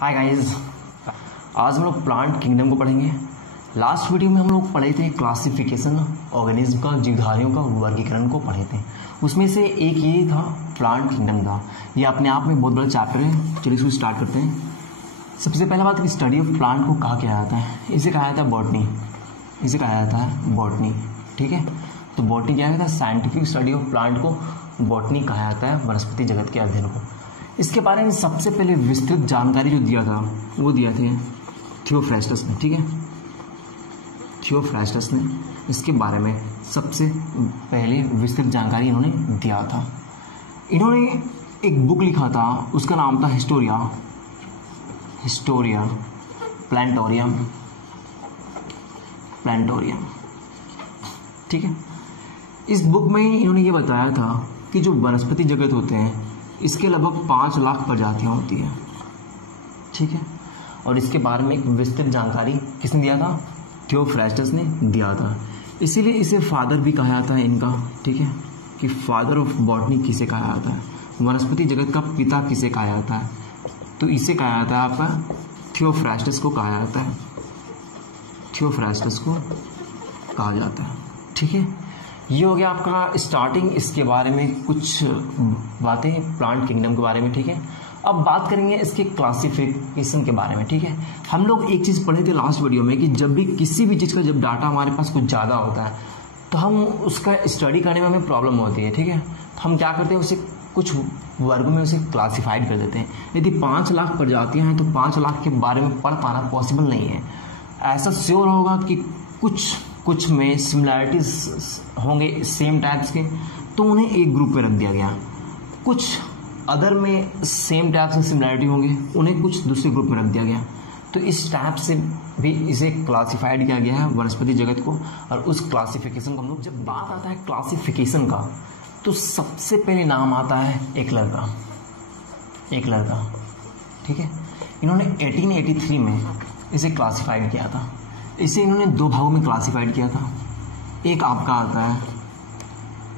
Hi guys, आज हम लोग प्लांट किंगडम को पढ़ेंगे। लास्ट वीडियो में हम लोग पढ़े थे क्लासिफिकेशन ऑर्गेनिज्म का, जीवधारियों का वर्गीकरण को पढ़े थे। उसमें से एक ये था प्लांट किंगडम का। ये अपने आप में बहुत बड़ा चैप्टर है। चलिए इसको स्टार्ट करते हैं। सबसे पहला बात कि स्टडी ऑफ प्लांट को कहा क्या जाता है। इसे कहा जाता है बॉटनी। इसे कहा जाता है बॉटनी, ठीक है। तो बॉटनी क्या है, साइंटिफिक स्टडी ऑफ प्लांट को बॉटनी कहा जाता है, वनस्पति जगत के अध्ययन को। इसके बारे में सबसे पहले विस्तृत जानकारी जो दिया था वो दिया थे थियोफ्रास्टस ने, ठीक है। थियोफ्रास्टस ने इसके बारे में सबसे पहले विस्तृत जानकारी इन्होंने दिया था। इन्होंने एक बुक लिखा था, उसका नाम था हिस्टोरिया प्लांटोरियम, ठीक है। इस बुक में इन्होंने ये बताया था कि जो वनस्पति जगत होते हैं इसके लगभग 5 लाख प्रजातियां होती हैं, ठीक है। और इसके बारे में एक विस्तृत जानकारी किसने दिया था? थियोफ्रास्टस ने दिया था। इसीलिए इसे फादर भी कहा जाता है इनका, ठीक है, कि फादर ऑफ बॉटनी किसे कहा जाता है, वनस्पति जगत का पिता किसे कहा जाता है, तो इसे कहा जाता है आपका थियोफ्रास्टस को कहा जाता है, थियोफ्रास्टस को कहा जाता है, ठीक है। ये हो गया आपका स्टार्टिंग। इसके बारे में कुछ बातें प्लांट किंगडम के बारे में, ठीक है। अब बात करेंगे इसके क्लासिफिकेशन के बारे में, ठीक है। हम लोग एक चीज़ पढ़े थे लास्ट वीडियो में कि जब भी किसी भी चीज़ का जब डाटा हमारे पास कुछ ज़्यादा होता है तो हम उसका स्टडी करने में हमें प्रॉब्लम होती है, ठीक है। तो हम क्या करते हैं, उसे कुछ वर्गों में उसे क्लासीफाइड कर देते हैं। यदि 5 लाख प्रजातियाँ हैं तो 5 लाख के बारे में पढ़ पाना पॉसिबल नहीं है। ऐसा श्योर होगा कि कुछ में सिमिलैरिटीज होंगे सेम टाइप्स के, तो उन्हें एक ग्रुप में रख दिया गया। कुछ अदर में सेम टाइप से सिमिलैरिटी होंगे, उन्हें कुछ दूसरे ग्रुप में रख दिया गया। तो इस टाइप से भी इसे क्लासिफाइड किया गया है वनस्पति जगत को। और उस क्लासिफिकेशन को हम लोग, जब बात आता है क्लासिफिकेशन का, तो सबसे पहले नाम आता है एक लड़का, ठीक है। इन्होंने 1883 में इसे क्लासिफाइड किया था। इसे इन्होंने 2 भागों में क्लासिफाइड किया था। एक आपका आता है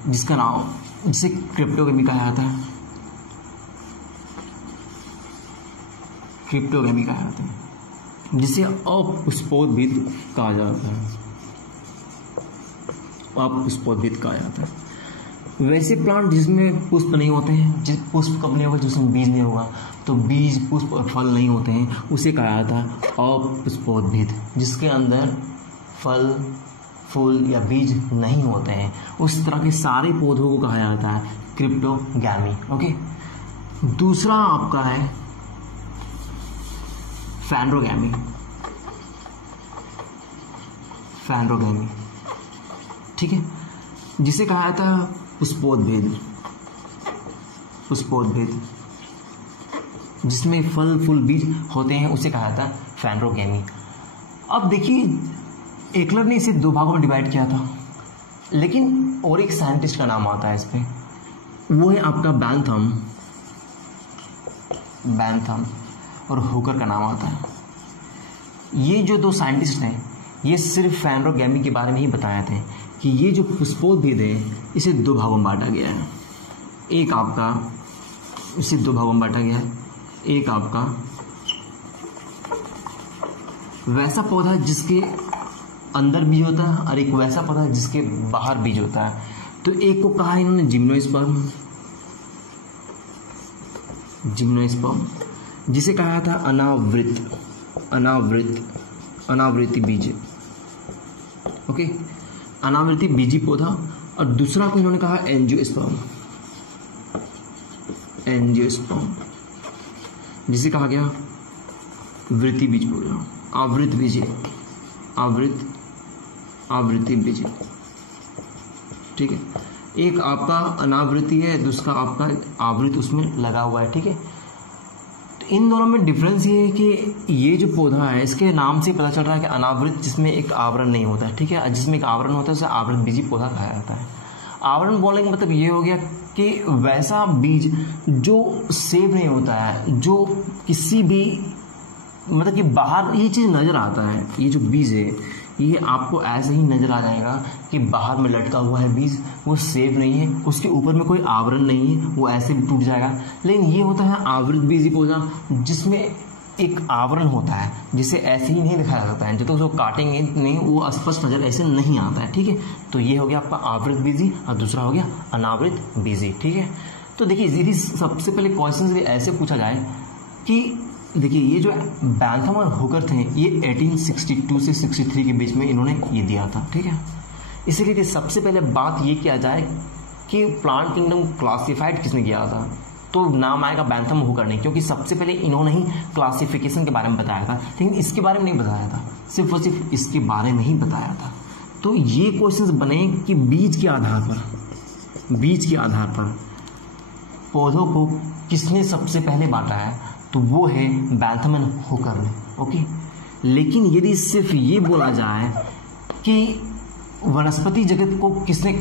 जिसे क्रिप्टोगेमी कहा जाता है, जिसे अपुष्पोद्भिद कहा जाता है, वैसे प्लांट जिसमें पुष्प नहीं होते हैं, जिस पुष्प कब नहीं होगा, जिसमें बीज नहीं होगा, तो बीज, पुष्प और फल नहीं होते हैं, उसे कहा जाता है अपुष्पोद्भिद। जिसके अंदर फल, फूल या बीज नहीं होते हैं, उस तरह के सारे पौधों को कहा जाता है क्रिप्टोगैमी, ओके। दूसरा आपका है फैंड्रोगैमी, ठीक है, जिसे कहा जाता है पुष्पोद्भिद, जिसमें फल, फूल, बीज होते हैं, उसे कहा जाता है फैंड्रोगैमी। अब देखिए, एकलर ने इसे 2 भागों में डिवाइड किया था, लेकिन और एक साइंटिस्ट का नाम आता है इस पे, वो है आपका बैंथम और हुकर का नाम आता है। ये जो 2 साइंटिस्ट हैं, ये सिर्फ फैंड्रोगैमी के बारे में ही बताए थे कि ये जो पुष्पोद्भिद है इसे 2 भागों में बांटा गया है। एक आपका, इसे 2 भागों में बांटा गया है। एक आपका वैसा पौधा जिसके अंदर बीज होता है, और एक वैसा पौधा जिसके बाहर बीज होता है। तो एक को कहा है इन्होंने जिम्नोस्पर्म, जिसे कहा था अनावृति बीज, ओके, अनावृति बीजी पौधा। और दूसरा को इन्होंने कहा एंजियोस्पर्म, जिसे कहा गया वृत्ति बीज पौधा, आवृत्ति बीज, ठीक है। एक आपका अनावृति है, दूसरा आपका आवृत उसमें लगा हुआ है, ठीक है। तो इन दोनों में डिफरेंस ये है कि ये जो पौधा है, इसके नाम से पता चल रहा है कि अनावृत, जिसमें एक आवरण नहीं होता है, ठीक है, जिसमें एक आवरण होता है उसे आवृत बीजी पौधा कहा जाता है। आवरण बोलने का मतलब ये हो गया कि वैसा बीज जो सेव नहीं होता है, जो किसी भी मतलब कि बाहर ये चीज़ नज़र आता है, ये जो बीज है ये आपको ऐसे ही नज़र आ जाएगा कि बाहर में लटका हुआ है बीज, वो सेफ नहीं है, उसके ऊपर में कोई आवरण नहीं है, वो ऐसे भी टूट जाएगा। लेकिन ये होता है आवृत बीजी पौधा, जिसमें एक आवरण होता है जिसे ऐसे ही नहीं दिखाया जाता है, जब तक उसको काटेंगे नहीं वो स्पष्ट नजर ऐसे नहीं आता है। ठीक है, तो ये हो गया आपका आवृत बीजी और दूसरा हो गया अनावृत बीजी। ठीक है, तो देखिए यदि सबसे पहले क्वेश्चन भी ऐसे पूछा जाए कि देखिए ये जो बैंथम और हुकर थे ये 1862 से 63 के बीच में इन्होंने ये दिया था। ठीक है, इसीलिए सबसे पहले बात ये किया जाए कि प्लांट किंगडम क्लासिफाइड किसने किया था, तो नाम आएगा बैंथम हुकर ने, क्योंकि सबसे पहले इन्होंने ही क्लासिफिकेशन के बारे में बताया था, लेकिन इसके बारे में नहीं बताया था, सिर्फ और सिर्फ इसके बारे में ही बताया था। तो ये क्वेश्चंस बने कि बीज के आधार पर पौधों को किसने सबसे पहले बांटा है, तो वो है बैंथम एंड हुकर ने। ओके, लेकिन यदि सिर्फ ये बोला जाए कि वनस्पति जगत को किसने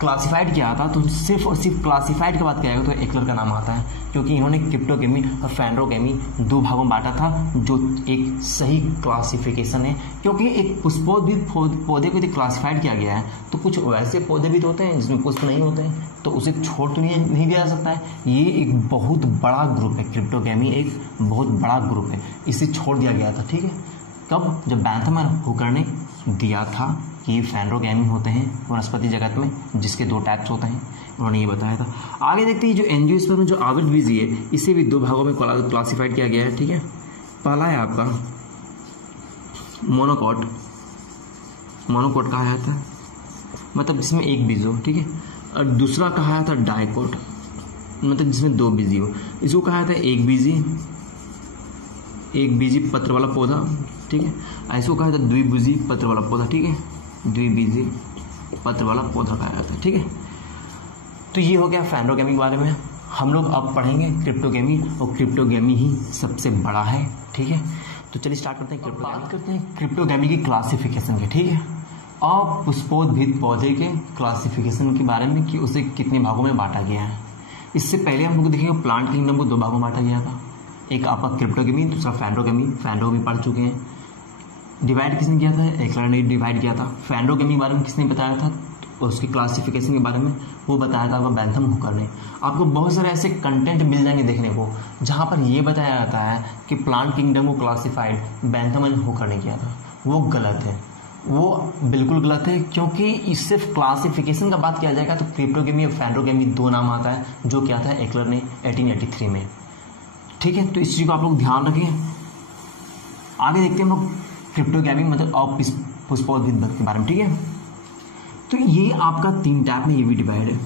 क्लासिफाइड किया था, तो सिर्फ और सिर्फ क्लासिफाइड की बात किया जाएगा तो एक्लर का नाम आता है, क्योंकि इन्होंने क्रिप्टोगेमी और फैंड्रोगेमी 2 भागों में बांटा था, जो एक सही क्लासिफिकेशन है। क्योंकि एक पुष्पोद्भिद पौधे को यदि क्लासिफाइड किया गया है तो कुछ वैसे पौधे भी तो होते हैं जिसमें पुष्प नहीं होते हैं, तो उसे छोड़ तो नहीं दिया जा सकता है। ये एक बहुत बड़ा ग्रुप है, क्रिप्टोगेमी एक बहुत बड़ा ग्रुप है, इसे छोड़ दिया गया था। ठीक है, कब? जब बैंथम और हुकर ने दिया था कि फैंड्रोगेमी होते हैं वनस्पति जगत में, जिसके 2 टाइप्स होते हैं, उन्होंने ये बताया था। आगे देखते हैं जो एंजियोस्पर्म में जो आवृत बीजी है इसे भी 2 भागों में क्लासिफाइड किया गया है। ठीक है, पहला है आपका मोनोकॉट कहा जाता है, मतलब जिसमें एक बीज हो। ठीक है, और दूसरा कहा जाता है डाइकोट, मतलब जिसमें 2 बीजी हो। इसको कहा जाता है एक बीजी पत्र वाला पौधा। ठीक है, इसको कहा जाता है द्विबीजी पत्र वाला पौधा। ठीक है, द्विबीजी पत्र वाला पौधा कहा जाता है। ठीक है, तो ये हो गया फैंड्रोगेमी के बारे में। हम लोग अब पढ़ेंगे क्रिप्टोगेमी, और क्रिप्टोगेमी ही सबसे बड़ा है। ठीक है, तो चलिए स्टार्ट करते हैं। बात करते हैं क्रिप्टोगेमी की क्लासिफिकेशन की। ठीक है, और पुष्पोद्भिद पौधे के क्लासिफिकेशन के बारे में कि उसे कितने भागों में बांटा गया है। इससे पहले हम लोग देखेंगे प्लांट किंगडम को 2 भागों में बांटा गया था, एक आपका क्रिप्टोगेमी, दूसरा फैंड्रोगेमी पढ़ चुके हैं। डिवाइड किसने किया था? एक्लर ने डिवाइड किया था। फैंड्रोगेमी के बारे में किसने बताया था, उसकी क्लासिफिकेशन के बारे में वो बताया था बैंथम हुकर ने। आपको बहुत सारे ऐसे कंटेंट मिल जाएंगे देखने को जहाँ पर ये बताया जाता है कि प्लांट किंगडम को क्लासिफाइड बैंथम एंड हुकर ने किया था। वो गलत है, वो बिल्कुल गलत है, क्योंकि इस सिर्फ क्लासिफिकेशन का बात किया जाएगा तो क्रिप्टोगेमी और फैंड्रोगेमी 2 नाम आता है, जो किया था एक्लर ने 1883 में। ठीक है, तो इस चीज़ को आप लोग ध्यान रखिए। आगे देखते हैं हम लोग क्रिप्टोगेमी मतलब और पुष्पोद्भिद के बारे में। ठीक है, तो ये आपका 3 टाइप में ये भी डिवाइड है,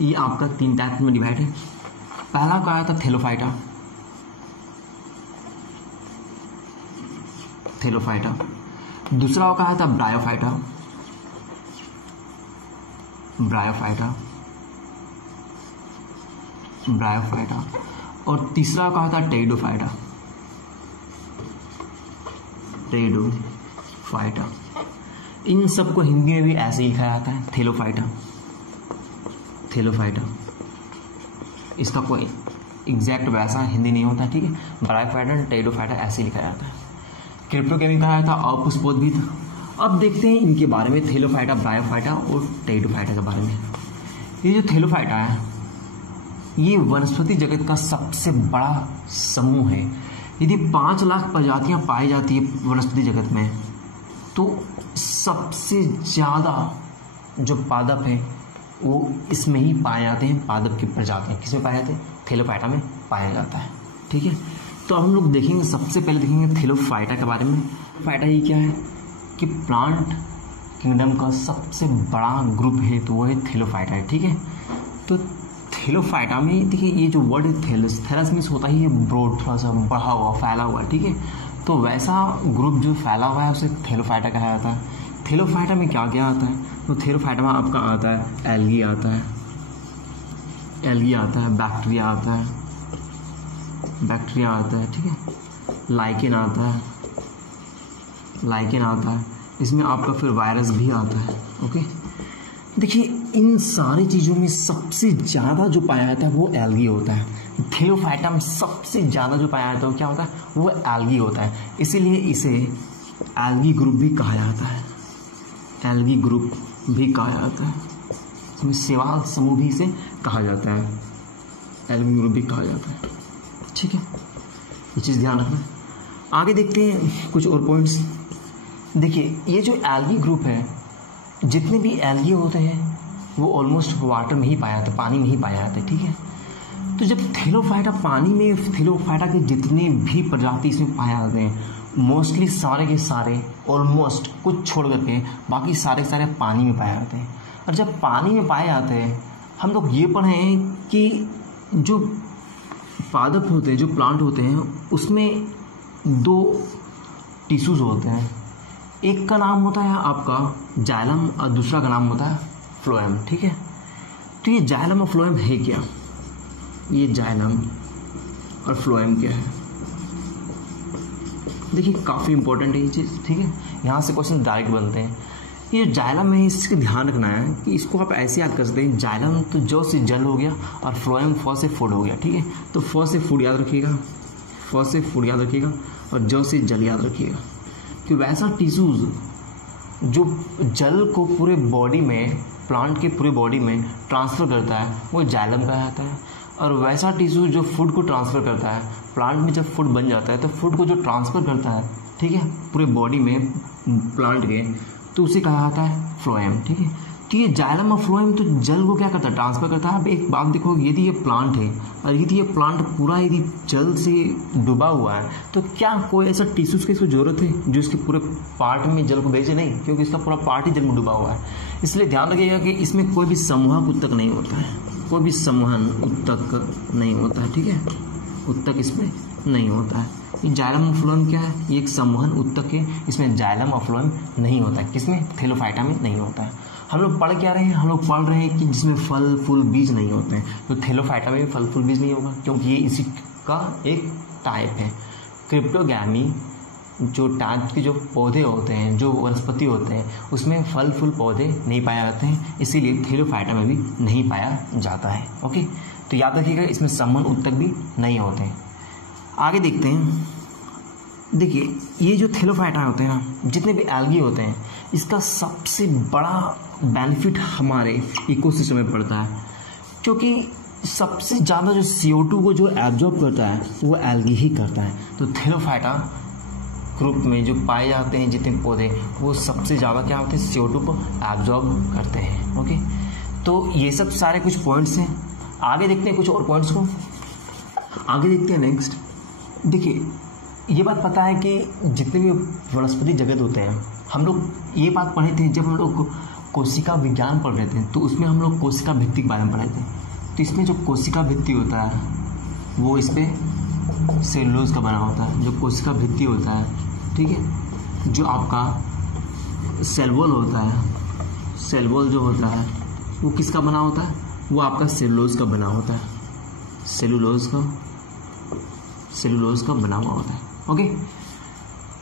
ये आपका 3 टाइप में डिवाइड है। पहला कहा था थेलोफाइटा, दूसरा कहा था ब्रायोफाइटा, और तीसरा कहा था टेरिडोफाइटा। इन सबको हिंदी में भी ऐसे ही लिखा जाता है, थेलोफाइटा। इसका कोई एग्जैक्ट वैसा हिंदी नहीं होता। ठीक है, ब्रायोफाइटा और टेरिडोफाइटा ऐसे ही लिखा जाता है। क्रिप्टोगेमी कहा जाता है अपुष्पोद्भिद। अब देखते हैं इनके बारे में, थेलोफाइटा, ब्रायोफाइटा और टेरिडोफाइटा के बारे में। ये जो थेलोफाइटा है ये वनस्पति जगत का सबसे बड़ा समूह है। यदि 5 लाख प्रजातियां पाई जाती है वनस्पति जगत में, तो सबसे ज़्यादा जो पादप है वो इसमें ही पाए जाते हैं। पादप की प्रजातियां किसमें पाए जाते हैं? थेलोफाइटा में पाया जाता है। ठीक है, तो हम लोग देखेंगे, सबसे पहले देखेंगे थेलोफाइटा के बारे में। फाइटा ही क्या है कि प्लांट किंगडम का सबसे बड़ा ग्रुप है, तो वो है थेलोफाइटा है। ठीक है, तो थेलोफाइटा में देखिए ये जो वर्ड है थैलस मीन्स होता ही है ब्रॉड, थोड़ा सा बढ़ा हुआ, फैला हुआ। ठीक है, तो वैसा ग्रुप जो फैला हुआ है उसे थेलोफाइटा कहा जाता है। थेलोफाइटा में क्या क्या आता है? तो थेलोफाइटा में आपका आता है एल्गी आता है, बैक्टीरिया आता है। ठीक है, लाइकेन आता है, इसमें आपका फिर वायरस भी आता है। ओके, देखिए इन सारी चीज़ों में सबसे ज़्यादा जो पाया जाता है वो एल्गी होता है। थेलोफाइटा में सबसे ज़्यादा जो पाया जाता है वो क्या होता है? वो एल्गी होता है। इसीलिए इसे एल्गी ग्रुप भी कहा जाता है, इसमें शैवाल समूह भी इसे कहा जाता है, एल्गी ग्रुप भी कहा जाता है। ठीक है, ये चीज़ ध्यान रखना। आगे देखते हैं कुछ और पॉइंट्स। देखिए ये जो एल्गी ग्रुप है, जितने भी एल्गी होते हैं वो ऑलमोस्ट वाटर में ही पाया जाते हैं, पानी में ही पाया जाते हैं, ठीक है। तो जब थेलोफाइटा पानी में, थेलोफाइटा के जितने भी प्रजाति इसमें पाए जाते हैं मोस्टली सारे के सारे, ऑलमोस्ट कुछ छोड़ करके बाकी सारे के सारे पानी में पाए जाते हैं। और जब पानी में पाए जाते हैं, हम लोग ये पढ़े हैं कि जो पादप होते हैं, जो प्लांट होते हैं, उसमें दो टिश्यूज होते हैं। एक का नाम होता है आपका जाइलम और दूसरा का नाम होता है फ्लोएम, ठीक है। तो ये जाइलम और फ्लोएम है क्या? ये जाइलम और फ्लोएम क्या है? देखिए काफ़ी इंपॉर्टेंट है ये चीज़, ठीक है। यहाँ से क्वेश्चन डायरेक्ट बनते हैं। ये जो जाइलम है इसका ध्यान रखना है कि इसको आप ऐसे याद कर सकते हैं, जाइलम तो जो से जल हो गया और फ्लोएम फ से फूड हो गया, ठीक है। तो फ से फूड याद रखिएगा, फ से फूड याद रखिएगा और जो से जल याद रखिएगा। कि वैसा टिश्यूज जो जल को पूरे बॉडी में, प्लांट के पूरे बॉडी में ट्रांसफ़र करता है वो जाइलम कहा जाता है। और वैसा टिश्यू जो फूड को ट्रांसफ़र करता है, प्लांट में जब फूड बन जाता है तो फूड को जो ट्रांसफ़र करता है, ठीक है, पूरे बॉडी में प्लांट के, तो उसे कहा जाता है फ्लोएम, ठीक है। तो ये जाइलम और फ्लोएम तो जल को क्या करता है? ट्रांसफ़र करता है। अब एक बात देखो, यदि ये प्लांट है और यदि ये प्लांट पूरा यदि जल से डूबा हुआ है तो क्या कोई ऐसा टिश्यूज़ की इसको ज़रूरत है जो इसके पूरे पार्ट में जल को भेजे? नहीं, क्योंकि इसका पूरा पार्ट ही जल में डूबा हुआ है। इसलिए ध्यान रखिएगा कि इसमें कोई भी समूहक उत्तक नहीं होता है, कोई भी संवहन उत्तक नहीं होता है, ठीक है। उत्तक इसमें नहीं होता है। ये जाइलम और फ्लोएम क्या है? ये एक संवहन उत्तक है, इसमें जाइलम और फ्लोएम नहीं होता है। किसमें? थेलोफाइटा में नहीं होता है। हम लोग पढ़ क्या रहे हैं? हम लोग पढ़ रहे हैं कि जिसमें फल फूल बीज नहीं होते हैं, तो थेलोफाइटा में भी फल फूल बीज नहीं होगा, क्योंकि ये इसी का एक टाइप है। क्रिप्टोगैमी जो टाइप के जो पौधे होते हैं, जो वनस्पति होते हैं, उसमें फल फूल पौधे नहीं पाए जाते हैं, इसीलिए थेलोफाइटा में भी नहीं पाया जाता है। ओके, तो याद रखिएगा इसमें संवहन उत्तक भी नहीं होते हैं। आगे देखते हैं। देखिए ये जो थेलोफाइटा होते हैं ना, जितने भी एल्गी होते हैं, इसका सबसे बड़ा बेनिफिट हमारे इकोसिस्टम में पड़ता है, क्योंकि सबसे ज़्यादा जो CO2 को जो एब्जॉर्ब करता है वो एल्गी ही करता है। तो थेलोफाइटा ग्रुप में जो पाए जाते हैं जितने पौधे, वो सबसे ज़्यादा क्या होते हैं? CO2 को एब्जॉर्ब करते हैं। ओके, तो ये सब सारे कुछ पॉइंट्स हैं। आगे देखते हैं कुछ और पॉइंट्स को। आगे देखते हैं नेक्स्ट। देखिए ये बात पता है कि जितने भी वनस्पति जगत होते हैं, हम लोग ये बात पढ़े थे जब हम लोग कोशिका विज्ञान पढ़ रहे थे, तो उसमें हम लोग कोशिका भित्ति के बारे में पढ़े थे। तो इसमें जो कोशिका भित्ति होता है वो इस पर सेलुलोज का बना होता है। जो कोशिका भित्ति होता है, ठीक है, जो आपका सेल वॉल होता है, सेल वॉल जो होता है वो किसका बना होता है? वो आपका सेलुलोज का बना होता है, सेलुलोज का बना हुआ होता है। ओके,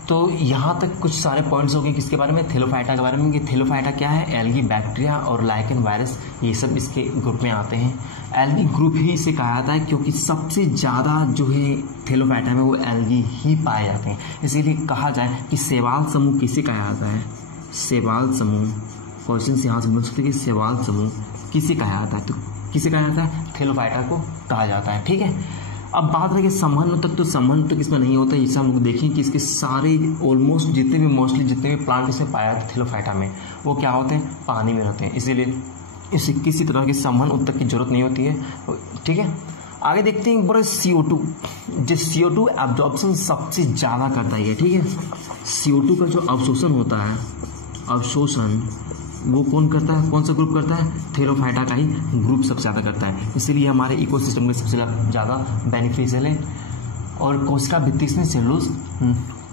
तो यहाँ तक कुछ सारे पॉइंट्स हो गए किसके बारे में? थेलोफाइटा के बारे में। कि थेलोफाइटा क्या है? एल्गी, बैक्टीरिया और लाइकेन वायरस, ये सब इसके ग्रुप में आते हैं। एल्गी ग्रुप ही इसे कहा जाता है क्योंकि सबसे ज़्यादा जो है थेलोफाइटा में वो एल्गी ही पाए जाते हैं। इसीलिए कहा जाए कि शैवाल समूह किसे कहा जाता है? शैवाल समूह। क्वेश्चन यहाँ से बन सकते हैं कि शैवाल समूह किसे कहा जाता है? तो किसे कहा जाता है? थेलोफाइटा को कहा जाता है, ठीक है। अब बात रहे संवहन उत्तक, तो संवहन उत्तक इसमें नहीं होता है। इसे हम लोग देखें कि इसके सारे ऑलमोस्ट मोस्टली जितने भी प्लांट इसमें पाया जाता है थेलोफाइटा में, वो क्या होते हैं? पानी में रहते हैं। इसीलिए इसे किसी तरह के संवहन उत्तक की जरूरत नहीं होती है, ठीक है। आगे देखते हैं बड़े CO2, जो CO2 एब्जॉर्प्शन सबसे ज़्यादा करता है, ठीक है। CO2 का जो अवशोषण होता है, अवशोषण वो कौन करता है? कौन सा ग्रुप करता है? थेलोफाइटा का ही ग्रुप सबसे ज़्यादा करता है। इसीलिए हमारे इकोसिस्टम में सबसे ज़्यादा बेनिफिशियल है। और कोशिका भित्ति इसमें सेलुलोज,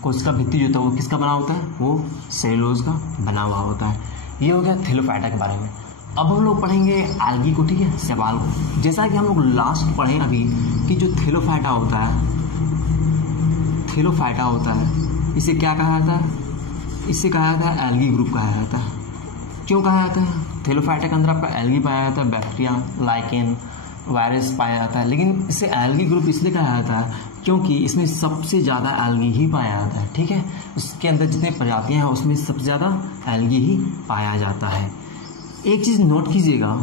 कोशिका भित्ति जो होता है वो किसका बना होता है? वो सेलुलोज का बना हुआ होता है। ये हो गया थेलोफाइटा के बारे में। अब हम लोग पढ़ेंगे एल्गी को, ठीक है, शैवाल को। जैसा कि हम लोग लास्ट पढ़े अभी कि जो थेलोफाइटा होता है, इसे क्या कहा जाता है? इसे कहा जाता है एल्गी ग्रुप कहा जाता है। क्यों कहा जाता है? थेलोफाइटा के अंदर आपका एल्गी पाया जाता है, बैक्टीरिया, लाइकेन, वायरस पाया जाता है, लेकिन इसे एल्गी ग्रुप इसलिए कहा जाता है क्योंकि इसमें सबसे ज़्यादा एल्गी ही पाया जाता है, ठीक है। उसके अंदर जितने प्रजातियां हैं उसमें सबसे ज़्यादा एल्गी ही पाया जाता है। एक चीज़ नोट कीजिएगा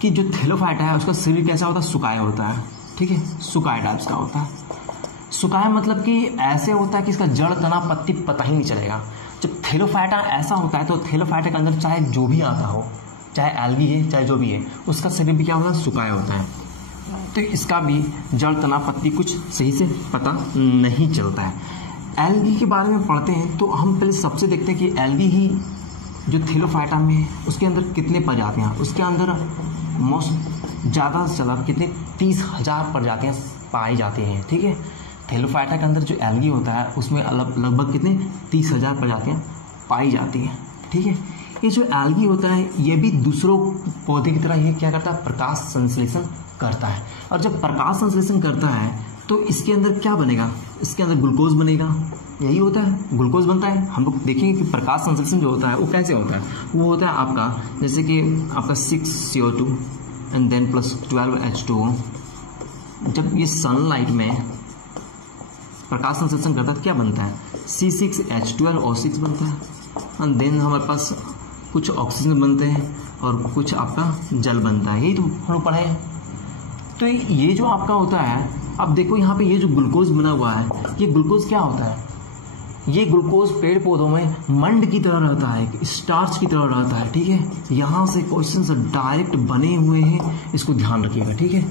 कि जो थेलोफाइटा है उसका शरीर कैसा होता है? सुकाय होता है, ठीक है, सुकाय टाइप्स का होता है। सुखाया मतलब कि ऐसे होता है कि इसका जड़ तना पत्ती पता ही नहीं चलेगा। जब थेलोफाइटा ऐसा होता है तो थेलोफाइटा के अंदर चाहे जो भी आता हो, चाहे एल्गी है चाहे जो भी है, उसका शरीर भी क्या होता है, सुखाया होता है। तो इसका भी जड़ तना पत्ती कुछ सही से पता नहीं चलता है। एल्गी के बारे में पढ़ते हैं तो हम पहले सबसे देखते हैं कि एल्गी ही जो थेलोफाइटा में है उसके अंदर कितने प्रजातियाँ, उसके अंदर मोस्ट ज़्यादा से ज़्यादा कितने 30,000 प्रजातियाँ पाई जाती हैं। ठीक है, थेलोफाइटा के अंदर जो एल्गी होता है उसमें लगभग कितने 30,000 प्रजातियाँ पाई जाती हैं। ठीक है, ये जो एल्गी होता है ये भी दूसरों पौधे की तरह ये क्या करता है, प्रकाश संश्लेषण करता है। और जब प्रकाश संश्लेषण करता है तो इसके अंदर क्या बनेगा, इसके अंदर ग्लूकोज बनेगा, यही होता है, ग्लूकोज बनता है। हम लोग देखेंगे कि प्रकाश संश्लेषण जो होता है वो कैसे होता है। वो होता है आपका जैसे कि आपका 6CO2 and then plus 12H2O। जब ये सनलाइट में प्रकाश संश्लेषण करता है तो क्या बनता है, C6H12O6 बनता है। एंड देन हमारे पास कुछ ऑक्सीजन बनते हैं और कुछ आपका जल बनता है, यही तो हम लोग पढ़े हैं। तो ये जो आपका होता है, अब देखो यहाँ पे ये जो ग्लूकोज बना हुआ है, ये ग्लूकोज क्या होता है, ये ग्लूकोज पेड़ पौधों में मंड की तरह रहता है, स्टार्च की तरह रहता है। ठीक है, यहाँ से क्वेश्चन डायरेक्ट बने हुए हैं, इसको ध्यान रखिएगा। ठीक है,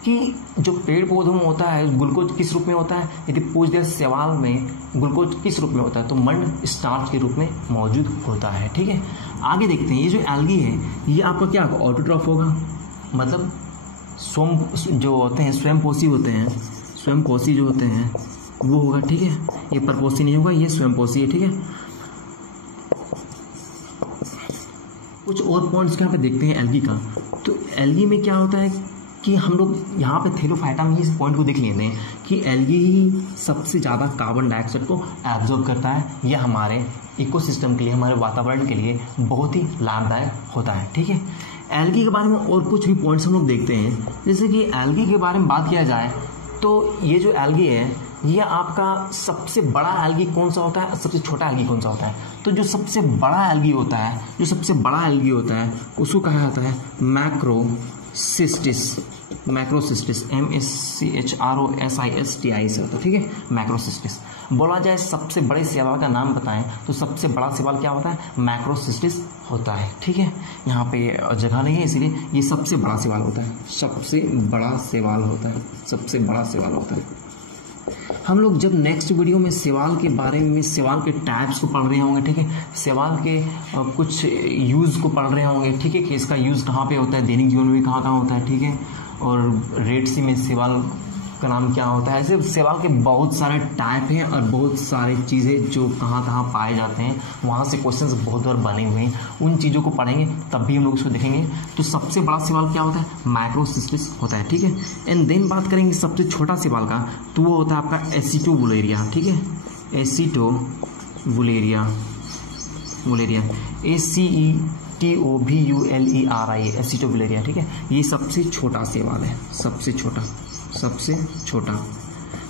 कि जो पेड़ पौधों में होता है ग्लूकोज किस रूप में होता है, यदि पूछ दिया सवाल में ग्लूकोज किस रूप में होता है तो मंड स्टार्च के रूप में मौजूद होता है। ठीक है, आगे देखते हैं। ये जो एल्गी है ये आपका क्या ऑटोट्रॉफ होगा, मतलब जो होते हैं स्वयंपोषी होते हैं, स्वयंपोषी जो होते हैं वो होगा। ठीक है, ये परपोषी नहीं होगा, ये स्वयंपोषी है। ठीक है, कुछ और पॉइंट्स यहाँ पे देखते हैं एल्गी का। तो एल्गी में क्या होता है कि हम लोग यहाँ पे थेलोफाइटा में ही इस पॉइंट को देख लेते हैं कि एल्गी ही सबसे ज़्यादा कार्बन डाइऑक्साइड को एब्जॉर्ब करता है। यह हमारे इकोसिस्टम के लिए, हमारे वातावरण के लिए बहुत ही लाभदायक होता है। ठीक है, एल्गी के बारे में और कुछ भी पॉइंट्स हम लोग देखते हैं। जैसे कि एल्गी के बारे में बात किया जाए तो ये जो एल्गी है ये आपका सबसे बड़ा एल्गी कौन सा होता है, सबसे छोटा एल्गी कौन सा होता है। तो जो सबसे बड़ा एल्गी होता है, जो सबसे बड़ा एल्गी होता है उसको कहा जाता है मैक्रोसिस्टिस। मैक्रोसिस्टिस MACHROSISTI से होता है। ठीक है, मैक्रोसिस्टिस। बोला जाए सबसे बड़े शैवाल का नाम बताएं तो सबसे बड़ा शैवाल क्या होता है, मैक्रोसिस्टिस होता है। ठीक है, यहाँ पे जगह नहीं है इसलिए ये सबसे बड़ा शैवाल होता है, सबसे बड़ा शैवाल होता है, सबसे बड़ा शैवाल होता है। हम लोग जब नेक्स्ट वीडियो में शैवाल के बारे में, शैवाल के टाइप्स को पढ़ रहे होंगे। ठीक है, शैवाल के कुछ यूज़ को पढ़ रहे होंगे। ठीक है, कि इसका यूज़ कहाँ पे होता है, दैनिक जीवन में कहाँ कहाँ होता है। ठीक है, और रेड सी में शैवाल का नाम क्या होता है। ऐसे शैवाल के बहुत सारे टाइप हैं और बहुत सारी चीज़ें जो कहाँ कहाँ पाए जाते हैं, वहाँ से क्वेश्चंस बहुत बार बने हुए हैं। उन चीज़ों को पढ़ेंगे तब भी हम लोग उसको देखेंगे। तो सबसे बड़ा शैवाल क्या होता है, मैक्रोसिस्टिस होता है। ठीक है, एंड देन बात करेंगे सबसे छोटा शैवाल का, तो वो होता है आपका एसिटोबुलेरिया। ठीक है, एसिटोबुलेरिया, ACETOBULERIA, एसिटोबुलेरिया। ठीक है, ये सबसे छोटा शैवाल है, सबसे छोटा, सबसे छोटा।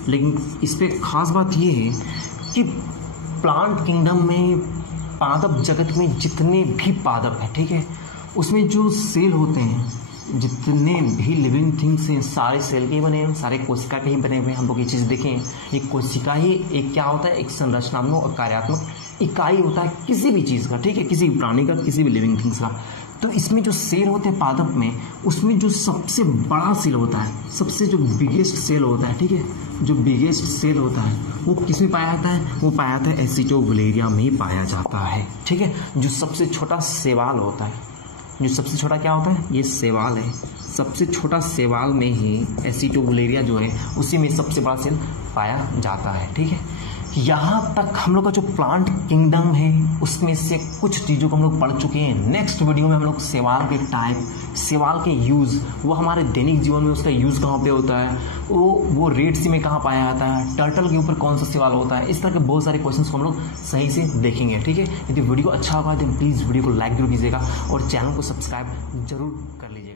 लेकिन इस पे खास बात ये है कि प्लांट किंगडम में, पादप जगत में जितने भी पादप हैं, ठीक है, उसमें जो सेल होते हैं, जितने भी लिविंग थिंग्स हैं, सारे सेल के ही बने हैं, सारे कोशिका के ही बने हुए हैं। हम लोग ये चीज़ देखें, एक कोशिका ही एक क्या होता है, एक संरचनात्मक और कार्यात्मक इकाई होता है किसी भी चीज़ का। ठीक है, किसी भी प्राणी का, किसी भी लिविंग थिंग्स का। तो इसमें जो सेल होते हैं पादप में, उसमें जो सबसे बड़ा सेल होता है, सबसे जो बिगेस्ट सेल होता है, ठीक है, जो बिगेस्ट सेल होता है वो किस में पाया जाता है, वो पाया जाता है एसिटोबुलेरिया में ही पाया जाता है। ठीक है, जो सबसे छोटा शैवाल होता है, जो सबसे छोटा क्या होता है, ये शैवाल है। सबसे छोटा शैवाल में ही एसिटोबुलेरिया जो है उसी में सबसे बड़ा सेल पाया जाता है। ठीक है, यहाँ तक हम लोग का जो प्लांट किंगडम है उसमें से कुछ चीज़ों को हम लोग पढ़ चुके हैं। नेक्स्ट वीडियो में हम लोग शैवाल के टाइप, शैवाल के यूज़, वो हमारे दैनिक जीवन में उसका यूज़ कहाँ पे होता है, वो रेड सी में कहाँ पाया जाता है, टर्टल के ऊपर कौन सा शैवाल होता है, इस तरह के बहुत सारे क्वेश्चंस को हम लोग सही से देखेंगे। ठीक है, यदि वीडियो अच्छा होगा तो प्लीज़ वीडियो को लाइक जरूर कीजिएगा और चैनल को सब्सक्राइब जरूर कर लीजिएगा।